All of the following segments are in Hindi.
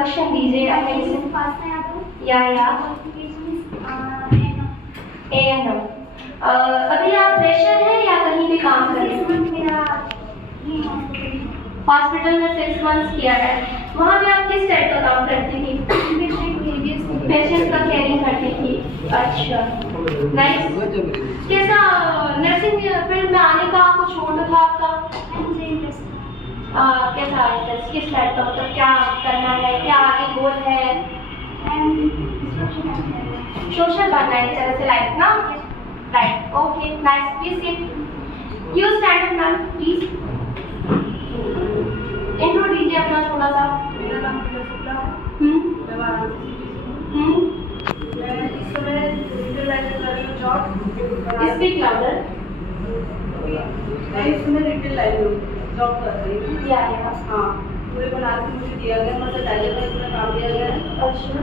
इंट्रोडक्शन दीजिए अपने या A&M। अभी आप फ्रेशर हैं या कहीं भी काम कर रहे हैं? हॉस्पिटल में 6 मंथ्स किया है। वहाँ पे आप किस टाइप का काम करती थी? पेशेंट का केयरिंग करती थी। अच्छा, नाइस। कैसा नर्सिंग फील्ड में आने का आपको शौक था आपका? कैसा इंटरेस्ट, किस टाइप का, मतलब क्या करना है, क्या आगे गोल है? सोशल बनना है तरह से, लाइक ना, right, okay, nice. Please sit, you stand up ma'am please. Intro दीजिए अपना थोड़ा सा। मेरा नाम शुक्ला है। मैं वाराणसी मैं इस समय रिटेल लाइन में कर रही हूँ जॉब। Speak louder. मैं इस समय रिटेल लाइन में जॉब कर रही हूँ। या हाँ, पूरे बनारस में मुझे दिया गया, मतलब पहले का इसमें काम दिया गया है। अच्छा,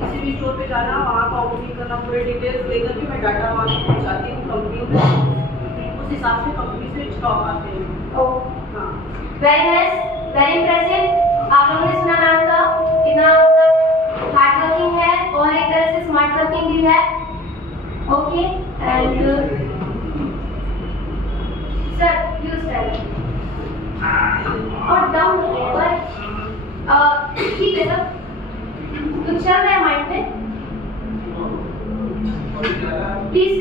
किसी भी स्टोर पे जाना, वहाँ का ऑपरेटिंग करना, पूरे डिटेल्स लेकर के मैं डाटा वहाँ से पहुँचाती हूँ कंपनियों में। उस हिसाब से कंपनी से स्टॉक आते हैं। ओह, हाँ, वेरी नाइस, वेरी इम्प्रेसिव। आप लोगों ने सुना नाम का, कितना मतलब हार्ड वर्किंग है और एक तरह से स्मार्ट वर्किंग भी है। Okay, and sir you stand और डाउन पर ठीक है सर, कुछ चल रहा है माइंड में? प्लीज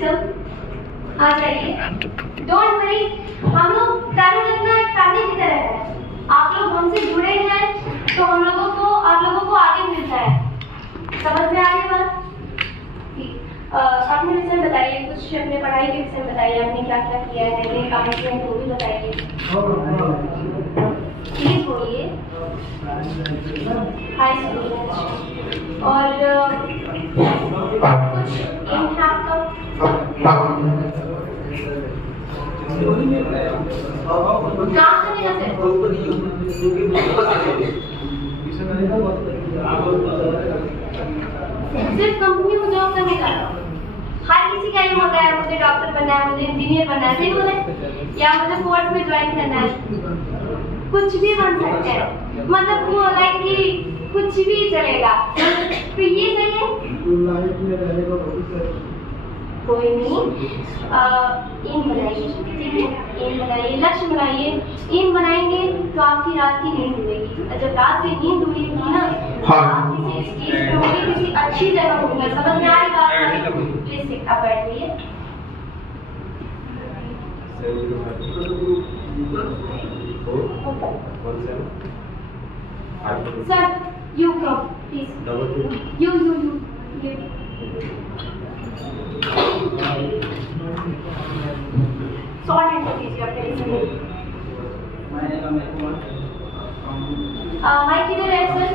कम आ जाइए। डोंट वरी, हम लोग ट्रैवल करना एक फैमिली की तरह है। आप लोग हमसे जुड़े हैं तो हम लोगों को, आप लोगों को आगे मिलता है। समझ में आ रही बात? अपने विषय में बताइए, कुछ अपने पढ़ाई के विषय में बताइए, आपने क्या क्या किया है, नए काम किए हैं वो भी बताइए। प्लीज बोलिए। हाई स्कूल और कुछ एम है आपका? काम करेगा सर? सिर्फ कंपनी में जॉब करने का? हर किसी का ये होता है, मुझे डॉक्टर बनना है, मुझे इंजीनियर बनना है, सही बोले? या मुझे कोर्ट में ज्वाइन करना है, कुछ भी बन सकते हैं, मतलब वो लाइक कि कुछ भी चलेगा। तो ये सही है? कोई नहीं, एम बनाइए, ठीक है? एम बनाइए, लक्ष्य बनाइए। एम बनाएंगे तो आपकी रात की नींद हुएगी, और जब रात की नींद हुएगी ना, आप किसी स्टेज पे होंगे, किसी अच्छी जगह होंगे। समझ में आ रही बात? प्लीज सिट अप, बैठिए। Sir you come please, you short intro दीजिए अपने विषय में। माइक किधर है sir?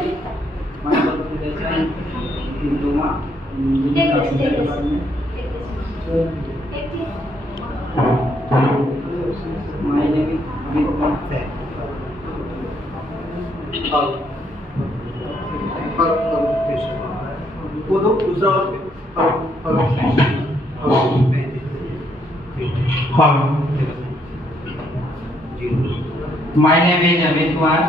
Take this. My name is Amit. वो दो दूसरा My name is Amit Kumar.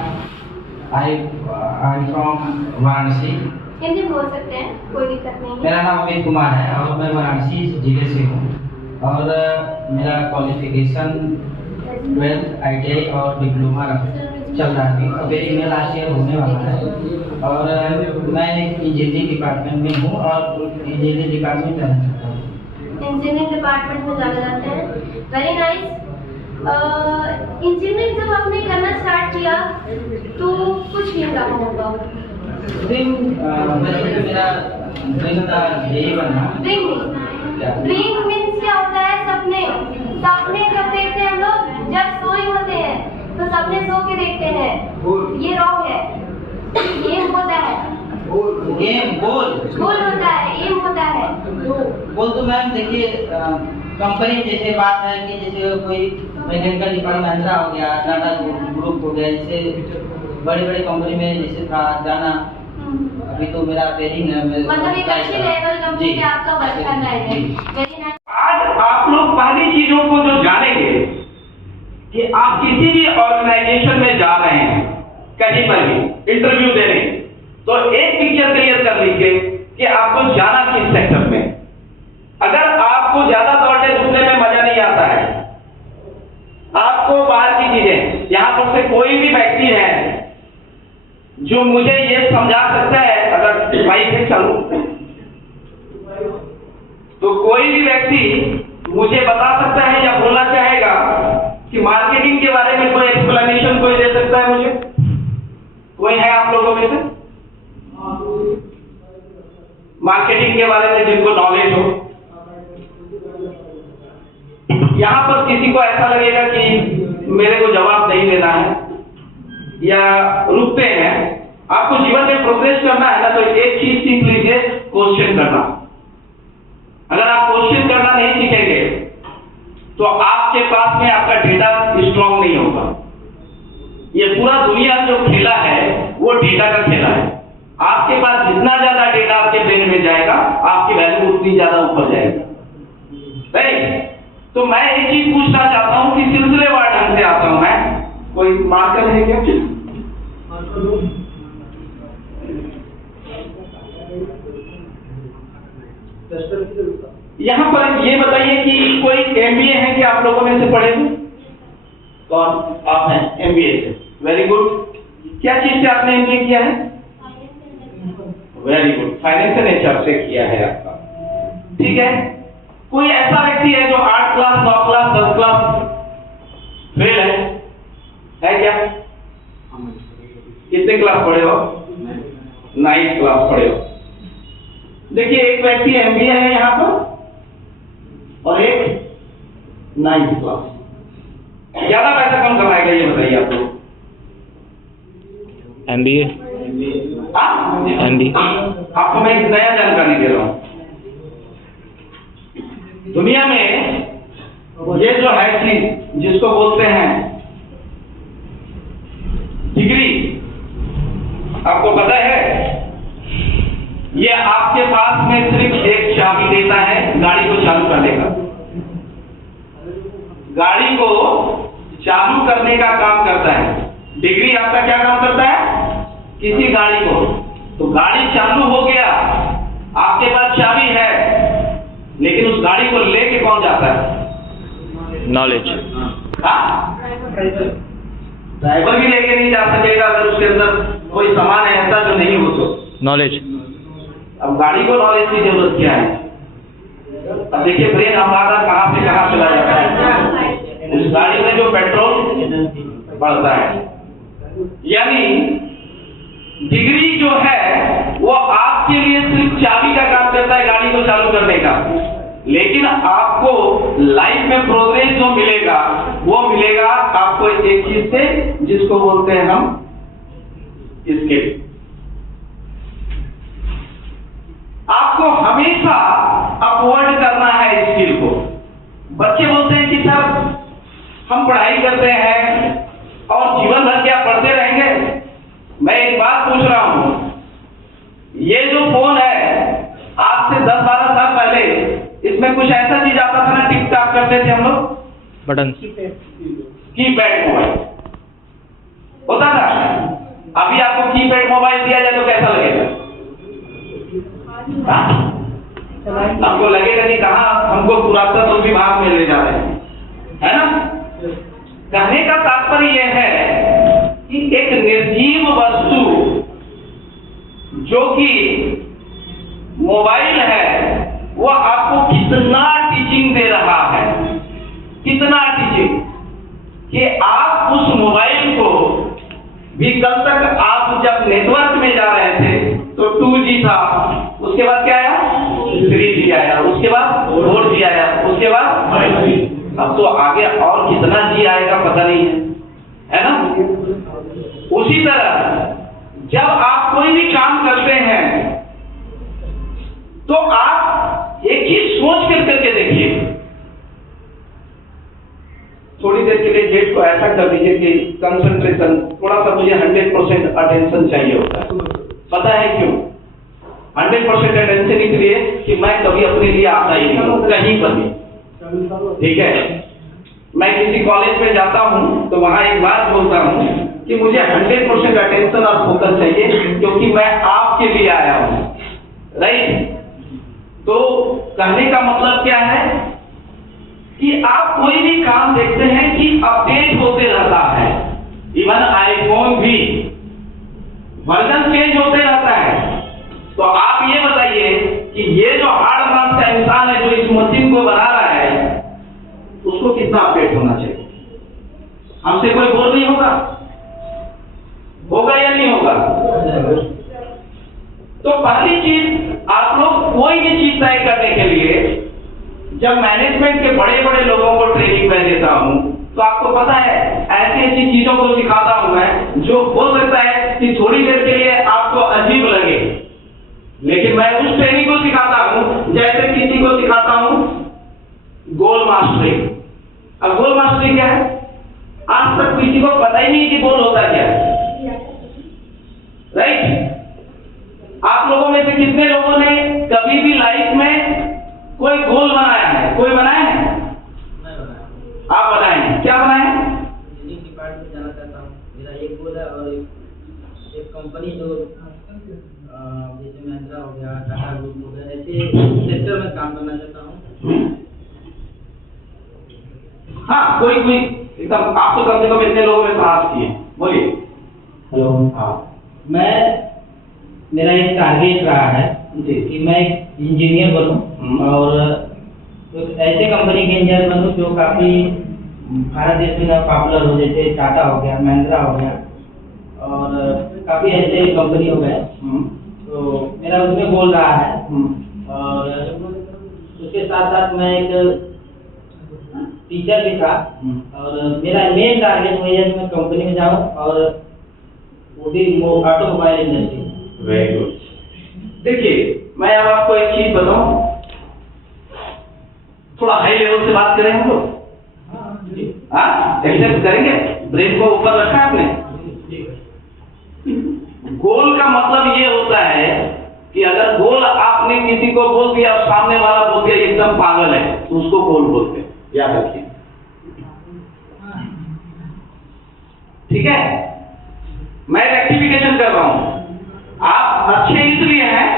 I'm from Varanasi. Hindi बोल सकते हैं, कोई दिक्कत नहीं है। मेरा नाम अमित कुमार है और मैं वाराणसी जिले से हूँ और मेरा क्वालिफिकेशन 12th ITI और डिप्लोमा चल रहा है। अभी मेरा लास्ट ईयर होने वाला है और मैं इंजीनियरिंग डिपार्टमेंट में हूँ और इंजीनियरिंग डिपार्टमेंट जाना चाहता हूँ। इंजीनियरिंग डिपार्टमेंट में जाना चाहते हैं, वेरी नाइस। इंजीनियरिंग जब आपने करना स्टार्ट किया तो कुछ नहीं था होगा? मेरा ड्रीम बना। ड्रीम मीन्स क्या होता है? सपने। सपने कब देखते हैं हम लोग? जब सोए होते हैं तो सपने सो के देखते हैं, ये रॉन्ग है। एम होता है, गोल होता है, एम होता है। गोल तो मैम देखिए, कंपनी जैसे बात है कि जैसे कोई मैकेनिकल डिपार्टमेंट महिंद्रा हो गया, टाटा ग्रुप हो गया, जैसे बड़ी बड़ी कंपनी में जैसे था जाना। अभी तो मेरा पेरिंग है, मतलब एक अच्छी लेवल कंपनी पे आपका वर्क करना है। Very nice. आज आप लोग पहली चीजों को जो जानेंगे कि आप किसी भी ऑर्गेनाइजेशन में जा रहे हैं कहीं पर भी इंटरव्यू देने, तो एक पिक्चर क्लियर कर लीजिए कि आपको जाना किस सेक्टर में। अगर आपको ज्यादा दौड़ने धूपने में मजा नहीं आता है, आपको बाहर की चीजें, यहां पर से कोई भी व्यक्ति है जो मुझे ये समझा सकता है, अगर माइक से चलूं तो कोई भी व्यक्ति मुझे बता सकता है या बोलना चाहेगा कि मार्केटिंग के बारे में कोई एक्सप्लेनेशन कोई दे सकता है मुझे? कोई है आप लोगों में से मार्केटिंग के बारे में जिनको नॉलेज हो? यहां पर किसी को ऐसा लगेगा कि मेरे को जवाब नहीं देना है या रुकते हैं। आपको जीवन में प्रोग्रेस करना है ना, तो एक चीज सीख लीजिए, क्वेश्चन करना। अगर आप क्वेश्चन करना नहीं सीखेंगे तो आपके पास में आपका डेटा स्ट्रॉन्ग नहीं होगा। ये पूरा दुनिया जो खेला है वो डेटा का खेला है। आपके पास जितना ज्यादा डेटा आपके ब्रेन में जाएगा, आपकी वैल्यू उतनी ज्यादा ऊपर जाएगी। राइट? तो मैं एक चीज पूछना चाहता हूं कि सिलसिलेवार ढंग से आता हूं मैं। कोई मार्कर है क्या? यहां पर ये बताइए कि कोई एमबीए है कि आप लोगों में से पढ़े हुए? कौन? आप हैं एमबीए से, वेरी गुड। क्या चीज से आपने एमबीए किया है? Very good, finance and HR से किया है आपका, ठीक है। कोई ऐसा व्यक्ति है जो 8 क्लास 9 क्लास 10 क्लास फेल है क्या? कितने क्लास पढ़े हो? 9th क्लास पढ़े हो। देखिए, एक व्यक्ति एमबीए है यहाँ पर और एक 9th क्लास। ज्यादा पैसा कौन कमाएगा ये बताइए आप लोग? एमबीए। आपको मैं एक नया जानकारी दे रहा हूं। दुनिया में ये जो है कि जिसको बोलते हैं डिग्री, आपको पता है ये आपके पास में सिर्फ एक चाबी देता है गाड़ी को चालू करने का। गाड़ी को चालू करने का काम करता है डिग्री। आपका क्या काम करता है? किसी गाड़ी को, तो गाड़ी चालू हो गया, आपके पास चाबी है, लेकिन उस गाड़ी को लेके कौन जाता है? नॉलेज। ड्राइवर भी लेके नहीं जा सकेगा अगर उसके अंदर कोई सामान है ऐसा जो नहीं हो तो। नॉलेज। अब गाड़ी को नॉलेज की जरूरत क्या है? अब देखिए, ब्रेन हमारा कहाँ से कहाँ चला जाता है। उस गाड़ी में जो पेट्रोल बढ़ता है, यानी डिग्री जो है वो आपके लिए सिर्फ चाबी का काम करता है गाड़ी को चालू करने का, लेकिन आपको लाइफ में प्रोग्रेस जो मिलेगा वो मिलेगा आपको एक चीज से जिसको बोलते हैं हम स्किल। आपको हमेशा अपवर्ड करना है स्किल को। बच्चे बोलते हैं कि सर हम पढ़ाई करते हैं और जीवन भर क्या पढ़ते रहेंगे? मैं एक बात पूछ रहा हूं, ये जो फोन है आज से 10-12 साल पहले इसमें कुछ ऐसा चीज आता था ना, टिक टॉक करते थे हम लोग, बटन, कीपैड मोबाइल होता था। अभी आपको कीपैड मोबाइल दिया जाए तो कैसा लगेगा? हमको लगेगा कि कहाँ हमको पुरातत्व विभाग में ले जा रहे हैं, है ना? कहने का तात्पर्य यह है कि एक निर्जीव वस्तु जो कि मोबाइल है वो आपको कितना टीचिंग दे रहा है, कितना टीचिंग, कि आप उस मोबाइल को भी कल तक आप जब नेटवर्क में जा रहे थे तो 2G था, उसके बाद क्या आया? 3G आया, उसके बाद 4G आया, उसके बाद 5G। अब तो आगे और कितना जी आएगा पता नहीं है ना? उसी तरह जब आप कोई भी काम करते हैं तो आप एक चीज सोच कर करके देखिए। थोड़ी देर के लिए जेट को ऐसा कर दीजिए कि कंसंट्रेशन थोड़ा सा, मुझे 100% अटेंशन चाहिए होता है। पता है क्यों? 100% अटेंशन इसलिए कि मैं कभी अपने लिए आता ही नहीं हूं कहीं पर भी, ठीक है? मैं किसी कॉलेज में जाता हूं तो वहां एक बात बोलता हूं कि मुझे 100% अटेंशन और फोकस चाहिए, क्योंकि मैं आपके लिए आया हूं, राइट। तो कहने का मतलब क्या है कि आप कोई भी काम देखते हैं कि अपडेट होते रहता है, इवन आईफोन भी वर्जन चेंज होते रहता है। तो आप ये बताइए कि ये जो हार्ड मास का इंसान है जो इस मशीन को बना रहा है, उसको कितना अपडेट होना चाहिए? हमसे कोई बोल नहीं होगा या नहीं होगा? तो पहली चीज, आप लोग कोई भी चीज तय करने के लिए जब मैनेजमेंट के बड़े बड़े लोगों को ट्रेनिंग मैं देता हूं, तो आपको पता है ऐसी ऐसी चीजों को सिखाता हूं मैं जो हो सकता है कि थोड़ी देर के लिए आपको अजीब लगे, लेकिन मैं उस ट्रेनिंग को सिखाता हूं जैसे किसी को सिखाता हूं गोल मास्टरी। अब गोल मास्टरी क्या है? आज तक किसी को पता ही नहीं कि गोल होता क्या है, राइट? आप लोगों में से कितने लोगों ने कभी भी लाइफ में कोई गोल बनाया है? कोई बनाया है? आप बनाए हैं? क्या बनाए हैं? इंजीनियरिंग डिपार्टमेंट जाना चाहता हूँ, मेरा एक गोल है। और एक कंपनी जो जैसे महिंद्रा हो गया, टाटा ग्रुप हो गया, ऐसे सेक्टर में काम करना चाहता हूँ। हाँ, कोई एकदम, आप तो कम से कम इतने लोगों में साहस किए, बोलिए। हेलो। हाँ, मेरा एक टारगेट रहा है जी कि मैं एक इंजीनियर बनूं और एक ऐसे कंपनी के इंजीनियर बनूं जो काफी भारत देश में पॉपुलर हो, जैसे टाटा हो गया, महिंद्रा हो गया और काफी ऐसे कंपनी हो गए। तो मेरा उसमें गोल रहा है। और उसके साथ साथ मैं एक टीचर भी था और मेरा मेन टारगेट वही है कि मैं कंपनी में जाऊं और वो भी ऑटोमोबाइल इंडस्ट्री। Very good. देखिए, मैं अब आपको एक चीज बताऊं, थोड़ा हाई लेवल से बात करें हम लोग। हाँ, एक्सेप्ट करेंगे? ब्रेन को ऊपर रखा है आपने। गोल का मतलब ये होता है कि अगर गोल आपने किसी को बोल दिया और सामने वाला बोल दिया एकदम पागल है, तो उसको गोल बोलते हैं, याद रखिए, ठीक है? मैं रेक्टिफिकेशन कर रहा हूं। आप अच्छे इसलिए हैं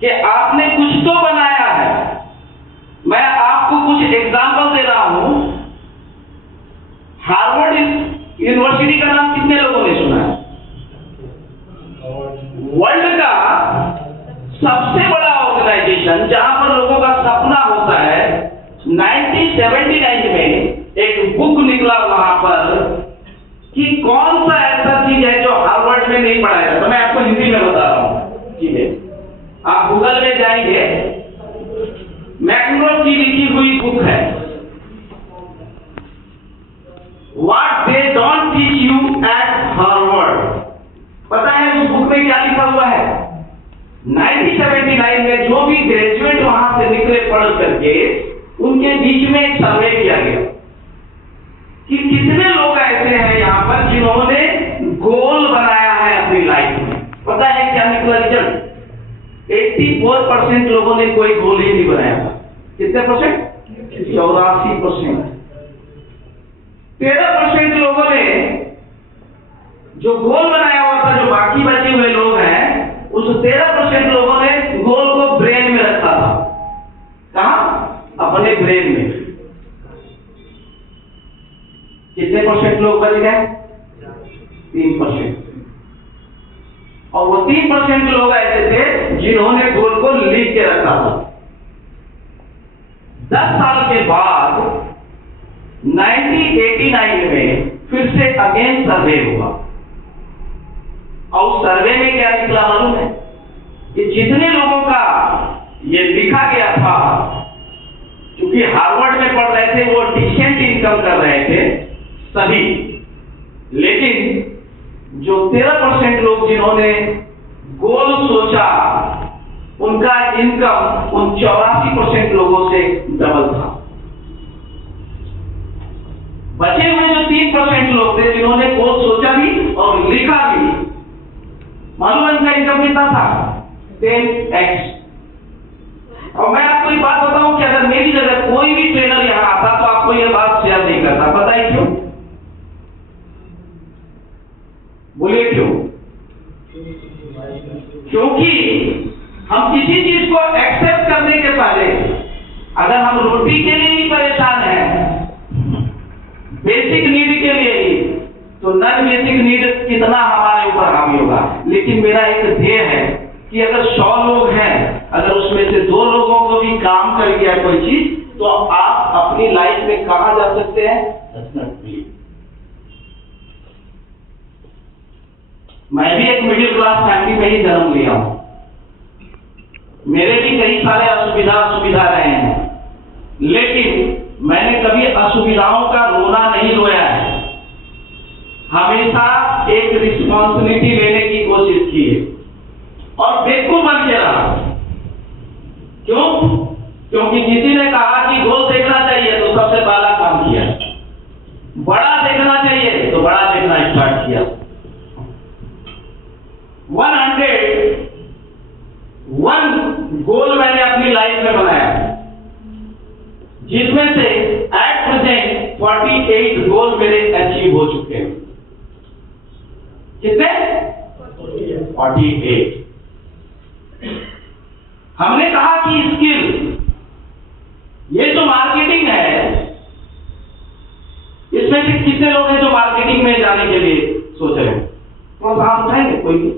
कि आपने कुछ तो बनाया है। मैं आपको कुछ एग्जांपल दे रहा हूं। हार्वर्ड यूनिवर्सिटी का नाम कितने लोगों ने सुना है? वर्ल्ड का सबसे बड़ा ऑर्गेनाइजेशन जहां पर लोगों का सपना होता है। 1979 में एक बुक निकला वहां पर कि कौन सा ऐसा चीज है जो हार्वर्ड में नहीं पढ़ाया जाता। मैं आपको हिंदी में बता रहा हूं, ठीक है? आप गूगल में जाएंगे, मैकग्रो की लिखी हुई बुक है, what they don't teach you eight Harvard. पता है उस बुक में क्या लिखा हुआ है? 1979 में जो भी ग्रेजुएट वहां से निकले पढ़ करके, उनके बीच में एक सर्वे किया गया कि कितने लोग ऐसे हैं यहाँ पर जिन्होंने गोल बनाया है अपनी लाइफ में। पता है क्या निकला रिजल्ट? 84% लोगों ने कोई गोल ही नहीं बनाया था। कितने परसेंट? 84%। 13% लोगों ने जो गोल बनाया हुआ था, जो बाकी बचे हुए लोग हैं, उस 13% लोगों ने गोल को ब्रेन में रखा था। कहां? अपने ब्रेन में। कितने परसेंट लोग बच गए? 3%। और वो 3% लोग ऐसे थे जिन्होंने गोल को लिख के रखा था। 10 साल के बाद 1989 में फिर से अगेन सर्वे हुआ और उस सर्वे में क्या निकला मालूम है? कि जितने लोगों का ये लिखा गया था, क्योंकि हार्वर्ड में पढ़ रहे थे, वो डिसेंट इनकम कर रहे थे सभी, लेकिन जो 13% लोग जिन्होंने गोल सोचा, उनका इनकम उन 84% लोगों से डबल था। बचे हुए जो 3% लोग थे जिन्होंने गोल सोचा भी और लिखा भी, मालूम है उनका इनकम कितना था? 10x। और मैं आपको एक बात बताऊं कि अगर मेरी जगह कोई भी ट्रेनर यहां आता तो आपको यह बात शेयर नहीं करता। पता है क्यों? क्योंकि हम किसी चीज को एक्सेप्ट करने के पहले अगर हम रोटी के लिए ही परेशान हैं, बेसिक नीड के लिए ही, तो नॉन बेसिक नीड कितना हमारे ऊपर हावी होगा। लेकिन मेरा एक ध्येय है कि अगर 100 लोग हैं, अगर उसमें से 2 लोगों को भी काम कर गया कोई चीज, तो आप अपनी लाइफ में कहां जा सकते हैं? मैं भी एक मिडिल क्लास फैमिली में ही जन्म लिया हूं, मेरे भी कई सारे असुविधा रहे हैं, लेकिन मैंने कभी असुविधाओं का रोना नहीं रोया है, हमेशा एक रिस्पॉन्सिबिलिटी लेने की कोशिश की है और बेवकूफ बन के रहा। क्यों? क्योंकि किसी ने कहा कि गोल देखना चाहिए तो सबसे पहला काम किया, बड़ा देखना चाहिए तो बड़ा देखना स्टार्ट किया। 101 गोल मैंने अपनी लाइफ में बनाया, जिसमें से एट प्रेजेंट 48 गोल मेरे अचीव हो चुके हैं। कितने? 48। हमने कहा कि स्किल, ये जो मार्केटिंग है, इसमें से कितने लोग हैं जो मार्केटिंग में जाने के लिए सोच रहे हैं? तो हाथ उठाएंगे कोई भी?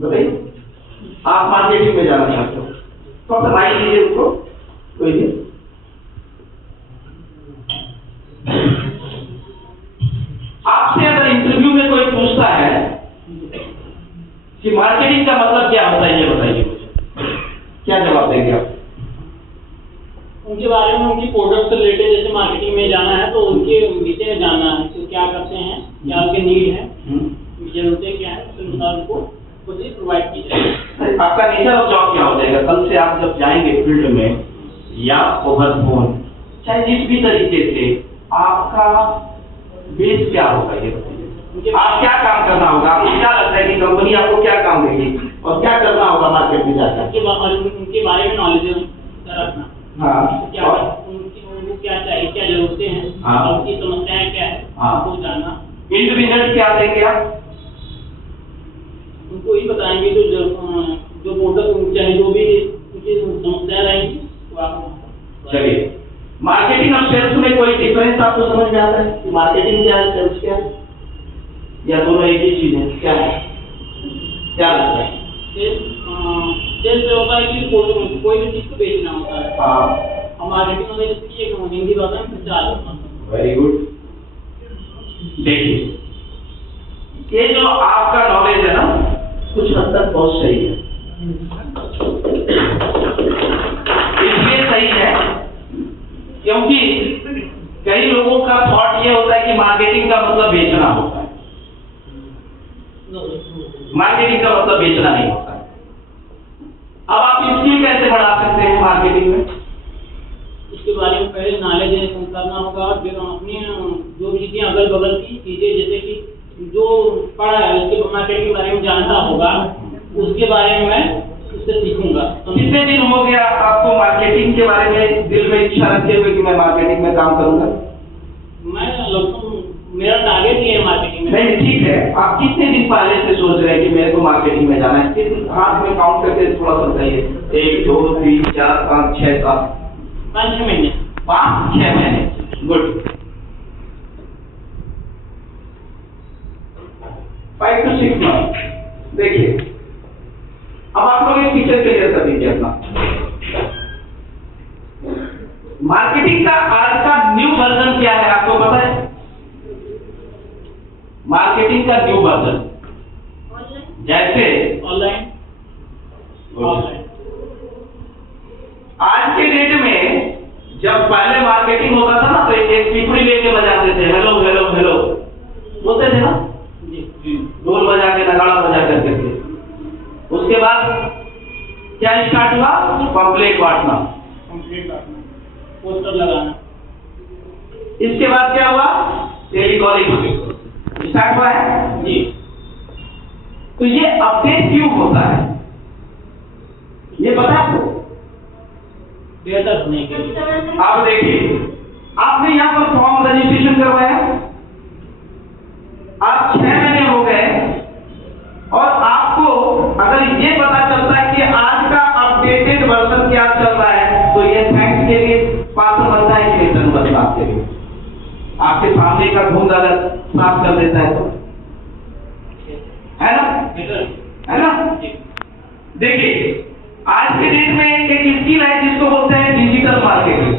बताइए, आप मार्केटिंग में जाना चाहते हो तो दवाई लीजिए उसको, कोई भी? आपसे अगर इंटरव्यू में कोई पूछता है कि मार्केटिंग का मतलब क्या होता है, ये बताइए मुझे, क्या जवाब देंगे आप? उनके बारे में, उनकी प्रोडक्ट से रिलेटेड जैसे मार्केटिंग में जाना है तो उनके विषय में जानना है, तो क्या करते हैं, क्या उनके नीड है, जरूरतें क्या है, उसके अनुसार उनको कुछ प्रोवाइड की जाए। आपका नेचर ऑफ जॉब क्या हो जाएगा? कल से आप जब जाएंगे फील्ड में या ओवर फोन, चाहे जिस भी तरीके से, आपका बेस क्या होगा ये बताइए। आप क्या काम करना होगा? आपको क्या लगता है कि कंपनी आपको क्या काम देगी और क्या करना होगा मार्केट में जाकर? उनके बारे में नॉलेज रखना, हाँ, क्या उनको क्या चाहिए, क्या जरूरतें हैं, हाँ, उनकी समस्याएं क्या है, हाँ, उनको जानना। इंडिविजुअल क्या देंगे आप? उनको ही बताएंगे जो प्रोडक्ट चाहे, जो भी उनकी समस्या रहेगी तो आप। चलिए, मार्केटिंग और सेल्स में कोई डिफरेंस आपको समझ में आता है कि मार्केटिंग क्या है, सेल्स क्या है, या दोनों एक ही चीज है? क्या है, क्या लगता है? सेल्स में होता है कि कोई भी चीज को बेचना होता है, हाँ, और मार्केटिंग में जैसे एक हिंदी भाषा में प्रचार होता है। Very good. देखिए, ये जो आपका नॉलेज है ना, कुछ हद तक बहुत सही है। इसलिए सही है क्योंकि कई लोगों का थॉट ये होता है कि मार्केटिंग का मतलब बेचना होता है। मार्केटिंग का मतलब बेचना नहीं होता है। अब आप स्किल कैसे बढ़ा सकते हैं मार्केटिंग में? इसके बारे में पहले नॉलेज करना होगा, और फिर अपनी जो भी चीजें अगल बगल की चीजें, जैसे कि जो पढ़ा है उसके मार्केटिंग के बारे में जानता होगा, उसके बारे में मैं उससे सीखूंगा। तो कितने दिन हो गया आपको मार्केटिंग के बारे में दिल में इच्छा रखे हुए कि मैं मार्केटिंग में काम करूंगा? मैं लगभग, मेरा टारगेट ही है मार्केटिंग में। नहीं, ठीक है, आप कितने दिन पहले से सोच रहे हैं कि मेरे को मार्केटिंग में जाना है? कितने हाथ में काउंट करके थोड़ा सा बताइए। 1 2 3 4 5 6 7 5-6 महीने। 5-6 महीने, गुड। 5 to 6 months। देखिए, अब आप लोग एक पिक्चर क्लियर कर दीजिए अपना। मार्केटिंग का आज का न्यू वर्जन क्या है आपको पता है? मार्केटिंग का न्यू वर्जन जैसे ऑनलाइन, ऑफलाइन। आज के डेट में जब पहले मार्केटिंग होता था ना, तो एक पिपड़ी लेके बजाते थे, हेलो हेलो हेलो बोलते थे ना, ढोल बजा के, नगाड़ा बजा करके थे। उसके बाद क्या स्टार्ट हुआ? पंपलेट बांटना, पोस्टर लगाना। इसके बाद क्या हुआ? टेलीकॉलिंग स्टार्ट हुआ है जी। तो ये अपडेट क्यों होता है, ये पता है आपको? बेहतर होने के लिए। आप देखिए, आपने यहाँ पर फॉर्म रजिस्ट्रेशन करवाया, आप 6 महीने हो गए ये पता चलता है कि आज का अपडेटेड वर्जन क्या चल रहा है, तो ये थैंक्स के लिए पात्र बनता है कि नहीं बनता आपके लिए? आपके सामने का धुंध अगर साफ कर देता है तो, है ना? देखिए आज के डेट में एक स्किल है जिसको बोलते हैं डिजिटल मार्केटिंग।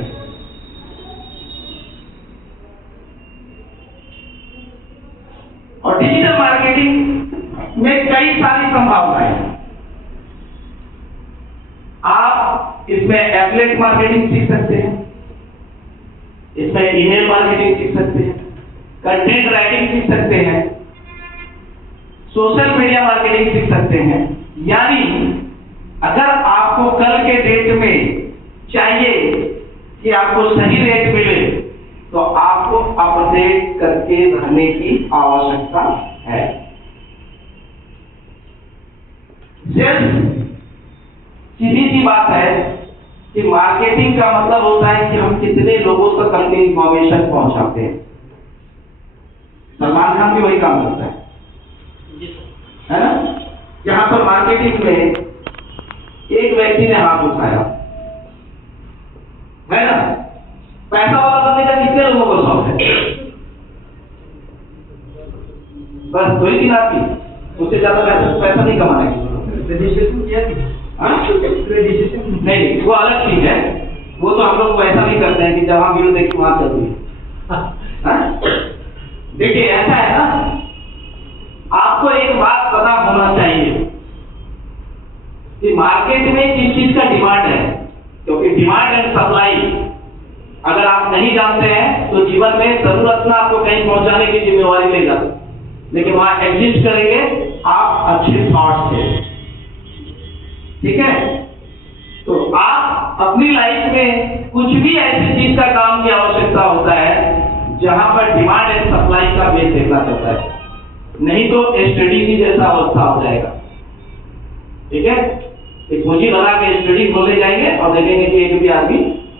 और डिजिटल मार्केटिंग में कई सारी संभावनाएं हैं। आप इसमें एफिलिएट मार्केटिंग सीख सकते हैं, इसमें ईमेल मार्केटिंग सीख सकते हैं, कंटेंट राइटिंग सीख सकते हैं, सोशल मीडिया मार्केटिंग सीख सकते हैं। यानी अगर आपको कल के डेट में चाहिए कि आपको सही रेट मिले, तो आपको अपडेट करके रहने की आवश्यकता है। सिर्फ सीधी सी बात है कि मार्केटिंग का मतलब होता है कि हम कितने लोगों तक अपनी इंफॉर्मेशन पहुंचाते हैं। सलमान खान भी वही काम करता है ना? यहां पर मार्केटिंग में एक व्यक्ति ने हाथ उठाया, है ना? पैसा वाला बनने का कितने लोगों को शौक है? बस 2-3 आदमी, उससे ज्यादा पैसा नहीं कमाएंगे। नहीं, वो अलग चीज है। वो तो हम लोग ऐसा नहीं करते हैं कि जब हम वीडियो देखिए वहां चल। देखिए ऐसा है ना, आपको एक बात पता होना चाहिए कि मार्केट में किस चीज का डिमांड है, क्योंकि डिमांड एंड सप्लाई अगर आप नहीं जानते हैं तो जीवन में जरूरत ना आपको कहीं पहुंचाने की जिम्मेवारी लेगा, लेकिन वहां एग्जिस्ट करेंगे आप अच्छे थॉट से। ठीक है? तो आप अपनी लाइफ में कुछ भी ऐसी चीज का काम की आवश्यकता होता है जहां पर डिमांड एंड सप्लाई का बेस देखना चाहता है, नहीं तो स्टडी की जैसा अवस्था हो जाएगा। ठीक है? एक पूंजी लगा के स्टडी खोले जाएंगे और देखेंगे कि एक भी आदमी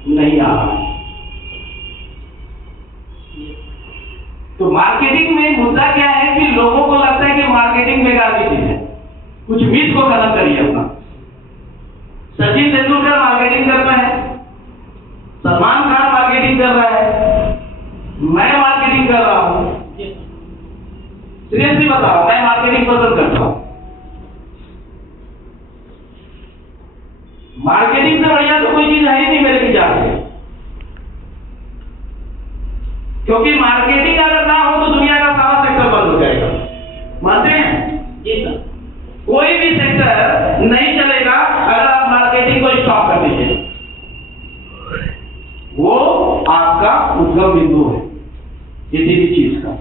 नहीं आ रहा है। तो मार्केटिंग में मुद्दा क्या है कि लोगों को लगता है कि मार्केटिंग बेकार की चीज है। कुछ मिथ को खत्म करिए अपना। सचिन तेंदुलकर मार्केटिंग कर रहा है, सलमान खान मार्केटिंग कर रहा है, मैं मार्केटिंग कर रहा हूं। सीरियसली बताओ, मैं मार्केटिंग पसंद करता हूं। मार्केटिंग से बढ़िया तो कोई चीज है ही नहीं मेरे विचार से, क्योंकि मार्केटिंग अगर ना हो तो दुनिया का सारा सेक्टर बंद हो जाएगा। मानते हैं? जी सर। कोई भी सेक्टर नहीं चलेगा अगर आप मार्केटिंग को स्टॉप कर दीजिए। वो आपका उद्गम बिंदु है किसी भी चीज का।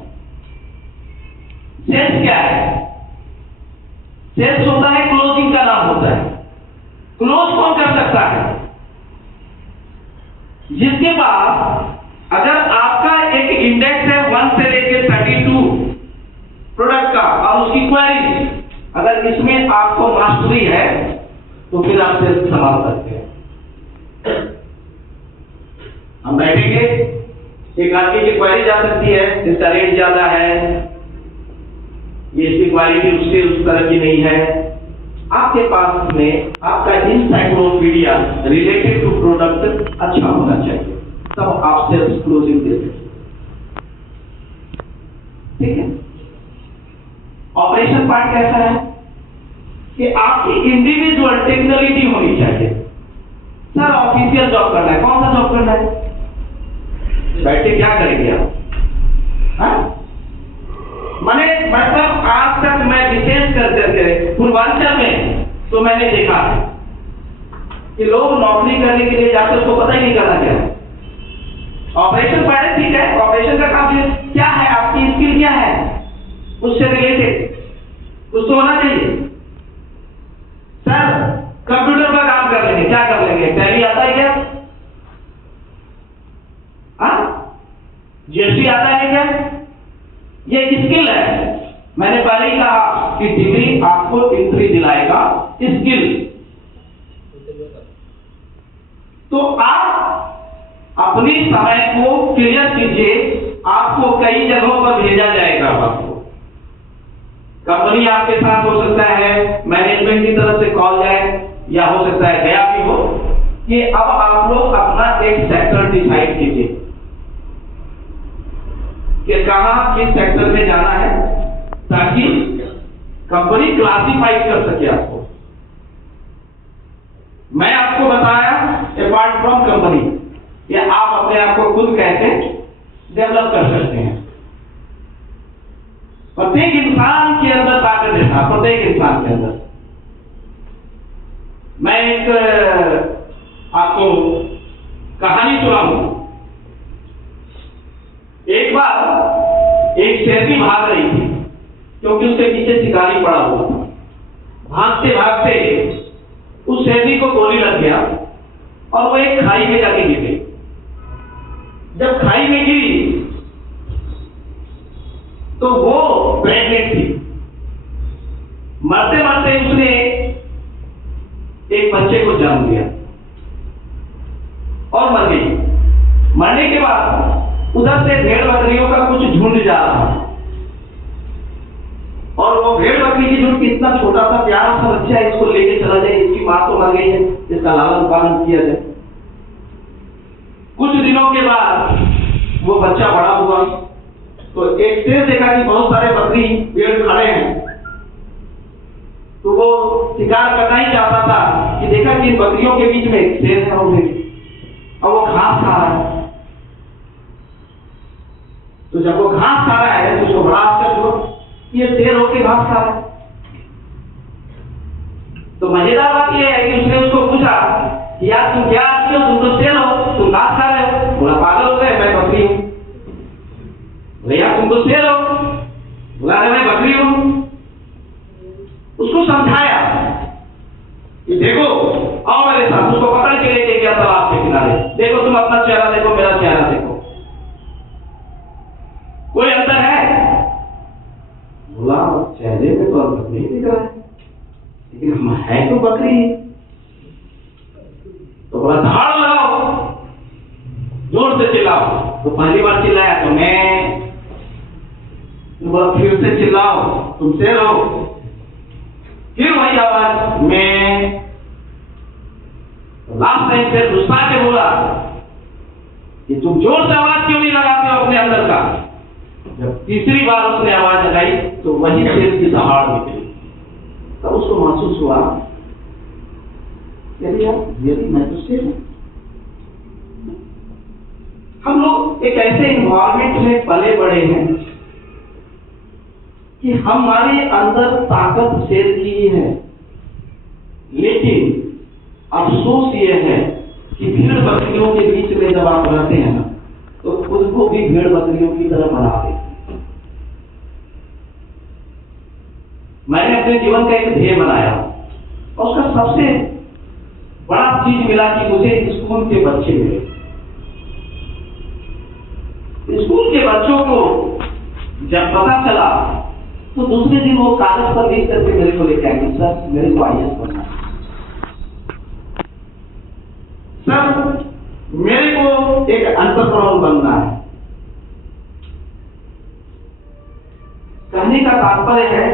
सेल्स क्या है? सेल्स होता है क्लोजिंग का नाम होता है। क्लोज कौन कर सकता है? जिसके पास अगर आपका एक इंडेक्स है 1 से लेकर 32 प्रोडक्ट का और उसकी क्वेरी, अगर इसमें आपको मास्टरी है तो फिर आप सेल्स संभाल सकते हैं। हम बैठेंगे, एक आदमी की क्वेरी जा सकती है, इसका रेट ज्यादा है, ये इसकी क्वालिटी उससे उस तरह की नहीं है। आपके पास में आपका इंसाइक्लोपीडिया रिलेटेड टू प्रोडक्ट अच्छा होना चाहिए, तब आप सेल्स क्लोजिंग दे सकते। ठीक है? ऑपरेशन पार्ट कैसा है कि आपकी इंडिविजुअल टेक्नोलॉजी होनी चाहिए। सर ऑफिशियल जॉब करना है, कौन सा जॉब करना है? बैठ के क्या करेंगे आप? मैंने मतलब आज तक मैं विशेष करके पूर्वांचल में तो मैंने देखा है कि लोग नौकरी करने के लिए जाते उसको पता ही नहीं करना क्या है। ऑपरेशन पार्ट ठीक है, ऑपरेशन का काम क्या है, आपकी स्किल क्या है, उससे रिलेटेड कुछ तो होना चाहिए। सर कंप्यूटर पर काम कर लेंगे, क्या कर लेंगे? टैली आता है क्या? जीएसटी आता है क्या? ये स्किल है। मैंने पहले ही कहा कि डिग्री आपको एंट्री दिलाएगा, स्किल। तो आप अपनी समय को क्लियर कीजिए, आपको कई जगहों पर भेजा जाएगा। आपको कंपनी आपके साथ हो सकता है मैनेजमेंट की तरफ से कॉल जाए या हो सकता है गया भी हो कि अब आप लोग अपना एक सेक्टर डिसाइड कीजिए कि कहां किस सेक्टर में जाना है ताकि कंपनी क्लासिफाई कर सके आपको। मैं आपको बताया अपार्ट फ्रॉम कंपनी कि आप अपने आप को खुद कैसे डेवलप कर सकते हैं। प्रत्येक इंसान के अंदर ताकत है, प्रत्येक इंसान के अंदर। मैं एक आपको कहानी सुनाऊं। एक बार एक शेरनी भाग रही थी क्योंकि उसके पीछे शिकारी पड़ा हुआ था। भागते भागते उस शेरनी को गोली लग गया और वो एक खाई में जाके गिर गई। जब खाई में गिरी तो वो प्रेग्नेंट थी। मरते मरते उसने एक बच्चे को जन्म दिया और मर गई। मरने के बाद उधर से भेड़ बकरियों का कुछ झुंड जा रहा है और वो भेड़ बकरी की झुंड कितना छोटा सा प्यारा सा बच्चा है, इसको लेके चला जाए, इसकी मां तो मर गई है, इसका लालन पालन किया जाए। कुछ दिनों के बाद वो बच्चा बड़ा हुआ तो एक शेर देखा कि बहुत सारे बकरी पेड़ खड़े हैं, तो वो शिकार करना ही चाहता था कि देखा कि इन बकरियों के बीच में एक शेर है और वो घास खा रहा है। तो जब वो घास खा रहा है तो उसको बड़ा आश्चर्य हुआ, ये शेर होके घास खा रहा है। तो मजेदार बात यह है कि उसने उसको पूछा यार तुम क्या आदमी हो, तुम तो शेर हो, तुम घास खा रहे हो। बोला पागल हो गए, मैं बकरी हूं। भैया तुम तो शेर हो, बोला मैं बकरी हूं। उसको समझाया कि देखो आओ मेरे साथ। उसको पकड़ के लेके गया तालाब के किनारे, देखो तुम अपना चेहरा देखो, मेरा चेहरा देखो, कोई अंतर है? बोला चेहरे में तो अंतर नहीं दिख रहा है, लेकिन हम है तो बकरी। तो बोला धाड़ लगाओ, जोर से चिल्लाओ। तो पहली बार चिल्लाया तो मैं, बोला फिर से चिल्लाओ तुम शेर हो, फिर वही आवाज मैं। लास्ट टाइम फिर गुस्सा के बोला कि तुम जोर से आवाज क्यों नहीं लगाते हो अपने अंदर का। जब तीसरी बार उसने आवाज लगाई तो वही शेर की दहाड़ निकली। तब उसको महसूस हुआ यदि मैं तो शेर हूं। हम लोग एक ऐसे इन्वायरमेंट में पले बड़े हैं कि हमारे अंदर ताकत शेर की ही है, लेकिन अफसोस ये है कि भेड़ बकरियों के बीच में जब आप रहते हैं ना तो खुद को भी भेड़ बकरियों की तरह बना देते। मैंने अपने जीवन का एक ध्येय बनाया और उसका सबसे बड़ा चीज मिला कि मुझे स्कूल के बच्चे मिले। स्कूल के बच्चों को जब पता चला तो दूसरे दिन वो कागज पर लिख करके मेरे को लेके आएंगे, सर मेरे को IAS बनना है, सर मेरे को एक एंटरप्रेन्योर बनना है। कहने का तात्पर्य है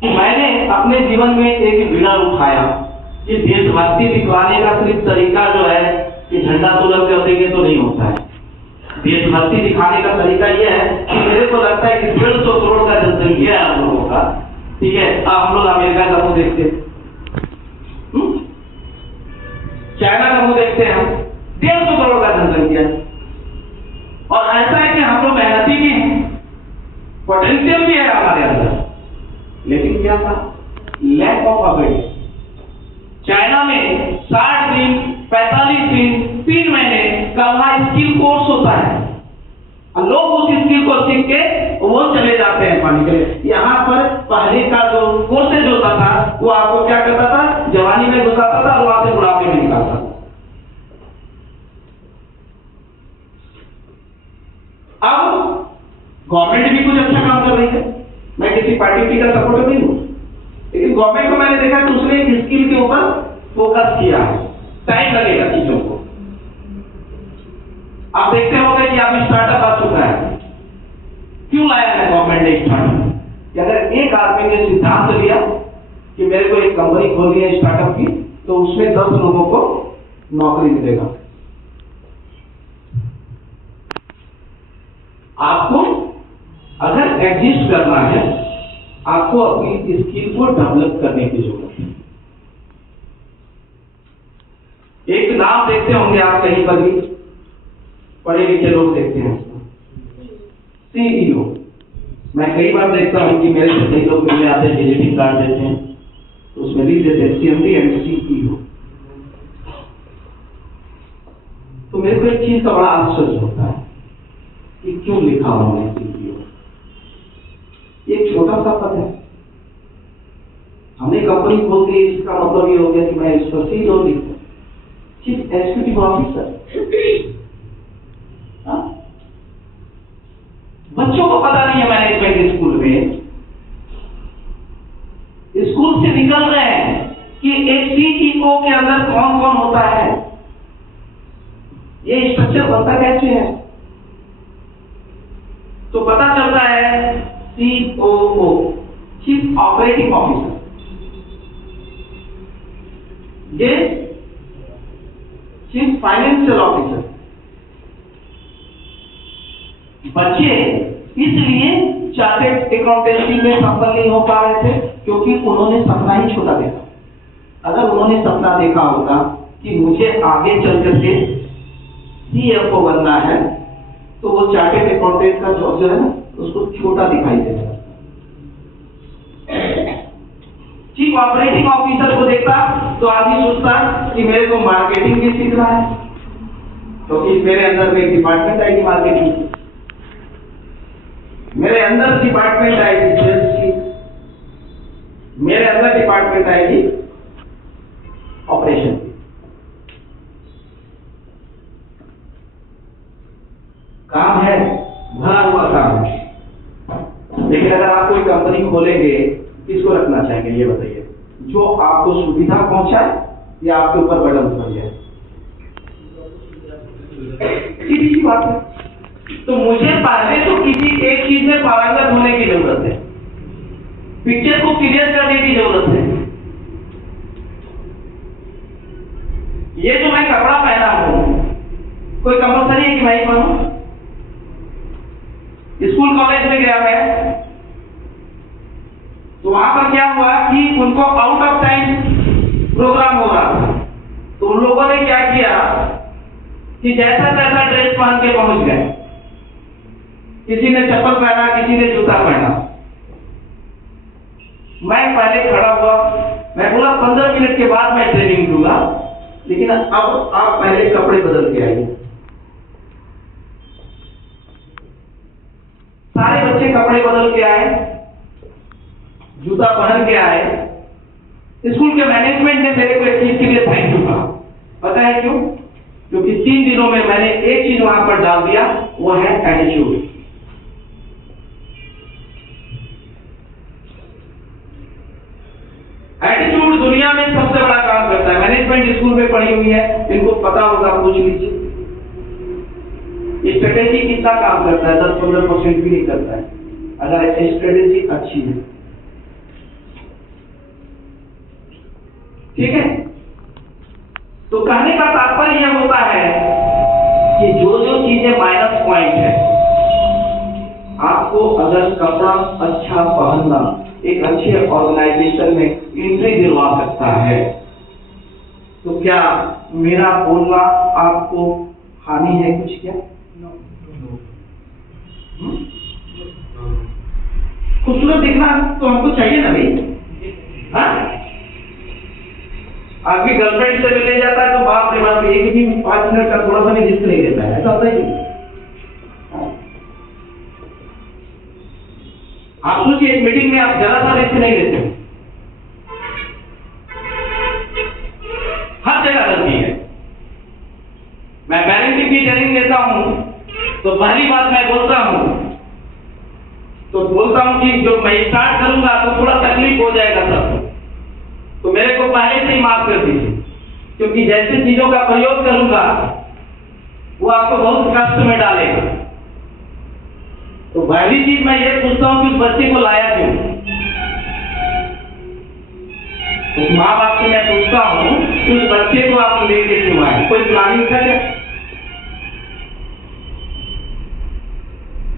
कि मैंने अपने जीवन में एक बीड़ा उठाया कि देशभक्ति दिखवाने का सिर्फ तरीका जो है कि झंडा तोलन कर देंगे तो नहीं होता है। देशभक्ति दिखाने का तरीका यह है कि मेरे को लगता है कि 150 करोड़ का जनसंख्या है हम लोगों का, ठीक है। अब हम लोग अमेरिका का मुंह देखते हैं, चाइना का मुंह देखते हैं, हम 150 करोड़ का जनसंख्या। और ऐसा है कि हम लोग मेहनती भी हैं, पोटेंशियल भी है हमारे अंदर, लेकिन क्या था, लैक ऑफ अवेयरनेस। चाइना में 60 दिन 45 दिन 3 महीने का वहां स्किल कोर्स होता है और लोग उस स्किल को सीख के वो चले जाते हैं पानी के लिए। यहाँ पर पहले का जो कोर्सेज होता था वो आपको क्या करता था, जवानी में घुसाता था और वहां से बुढ़ापे में निकालता था। अब गवर्नमेंट भी कुछ अच्छा काम कर रही है, मैं किसी पार्टी का सपोर्टर नहीं हूं, लेकिन गवर्नमेंट को मैंने देखा कि उसने एक स्किल के ऊपर फोकस किया है। टाइम लगेगा चीजों को, आप देखते होंगे कि अभी स्टार्टअप आ चुका है। क्यों लाया है गवर्नमेंट ने स्टार्टअप? कि अगर एक आदमी ने सिद्धांत लिया कि मेरे को एक कंपनी खोलनी है स्टार्टअप की, तो उसमें 10 लोगों को नौकरी मिलेगा। आपको अगर एग्जिस्ट करना है, आपको अपनी स्किल को डेवलप करने की जरूरत है। एक नाम देखते होंगे आप कहीं पर भी, पढ़े लिखे लोग देखते हैं सीईओ। मैं कई बार देखता हूं कि मेरे से कई लोग मिलने आते हैं, विजिटिंग कार्ड देते हैं, तो उसमें लिख देते हैं सीएमडी एंड सीईओ। तो मेरे को एक चीज का बड़ा आश्चर्य होता है कि क्यों लिखा उन्होंने सीईओ। ये छोटा सा पद है। हमने कंपनी खोल के इसका मतलब ये हो गया कि मैं इस पर सीईओ लिखूं, चीफ एग्जीक्यूटिव ऑफिसर। बच्चों को पता नहीं है मैनेजमेंट स्कूल में, स्कूल से निकल रहे हैं कि एक सीईओ के अंदर कौन कौन होता है, ये स्ट्रक्चर बनता कैसे है। तो पता चलता है सीओओ, चीफ ऑपरेटिंग ऑफिसर, ये चीफ फाइनेंशियल ऑफिसर। बच्चे इसलिए चार्टर्ड अकाउंटेंसी में सफल नहीं हो पा रहे थे क्योंकि उन्होंने सपना ही छोटा देखा। अगर उन्होंने सपना देखा होता कि मुझे आगे चलकर के सीएफओ बनना है, तो वो चार्टर्ड अकाउंटेंट का जॉब जो है ना उसको छोटा दिखाई देता। चीफ ऑपरेटिंग ऑफिसर को देखता तो आदमी सोचता कि मेरे को मार्केटिंग भी सीखना है, क्योंकि मेरे अंदर में एक डिपार्टमेंट आएगी मार्केटिंग की, मेरे अंदर डिपार्टमेंट आएगी सेल्स की, मेरे अंदर डिपार्टमेंट आएगी ऑपरेशन की। काम है, भरा हुआ काम है। लेकिन अगर आप कोई कंपनी खोलेंगे, किसको रखना चाहेंगे ये बताइए, जो आपको सुविधा पहुंचाए या आपके ऊपर बर्डन पड़ जाए। सीधी सी बात है। तो मुझे पहले तो किसी एक चीज में पारंगत होने की जरूरत है, पिक्चर को क्लियर करने की जरूरत है। ये जो मैं कपड़ा पहना हूं, कोई कंपल्सरी है कि मैं ही पहनूं? स्कूल कॉलेज में गया मैं, तो वहां पर क्या हुआ कि उनको आउट ऑफ टाइम प्रोग्राम हो रहा था, तो उन लोगों ने क्या किया कि जैसा तैसा ड्रेस पहन के पहुंच गए। किसी ने चप्पल पहना, किसी ने जूता पहना। मैं पहले खड़ा हुआ, मैं बोला 15 मिनट के बाद मैं ट्रेनिंग दूंगा, लेकिन अब आप पहले कपड़े बदल के आइए। सारे बच्चे कपड़े बदल के आए, जूता पहन के आए। स्कूल के मैनेजमेंट ने मेरे को एक चीज के लिए थैंक यू कहा। पता है क्यों? क्योंकि 3 दिनों में मैंने एक चीज वहां पर डाल दिया, वो है एटीट्यूड। एटीट्यूड दुनिया में सबसे बड़ा काम करता है। मैनेजमेंट स्कूल में पढ़ी हुई है, इनको पता होगा, पूछ लीजिए। स्ट्रेटेजी कितना काम करता है? 10-15% भी नहीं करता है, अगर स्ट्रेटेजी अच्छी है। ठीक है? तो कहने का तात्पर्य यह होता है कि जो जो चीजें माइनस पॉइंट है, आपको अगर कपड़ा अच्छा पहनना एक अच्छे ऑर्गेनाइजेशन में एंट्री दिलवा सकता है, तो क्या मेरा बोलना आपको हानि है कुछ? क्या खूबसूरत दिखना तो हमको चाहिए ना भाई। हाँ, आदमी गर्लफ्रेंड से मिलने जाता है तो बाप रे बाप, एक भी 5 मिनट का थोड़ा सा भी रिस्क नहीं लेता है, ऐसा होता है। आप सोचिए, एक मीटिंग में आप जरा सा रिस्क नहीं लेते। हर जगह गलती है। मैं पेरेंटिंग की ट्रेनिंग देता हूं, तो पहली बात मैं बोलता हूं कि जो मैं स्टार्ट करूंगा तो थोड़ा तकलीफ हो जाएगा सब, तो मेरे को पहले से ही माफ कर दीजिए, क्योंकि जैसे चीजों का प्रयोग करूंगा वो आपको बहुत कष्ट में डालेगा। तो पहली चीज मैं ये पूछता हूँ कि उस बच्चे को लाया क्यों? उस माँ बाप से मैं पूछता हूँ कि उस बच्चे को आप लेके क्यों आए? कोई प्लानिंग था क्या?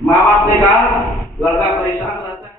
माँ बाप ने कहा लड़का परेशान रहता है।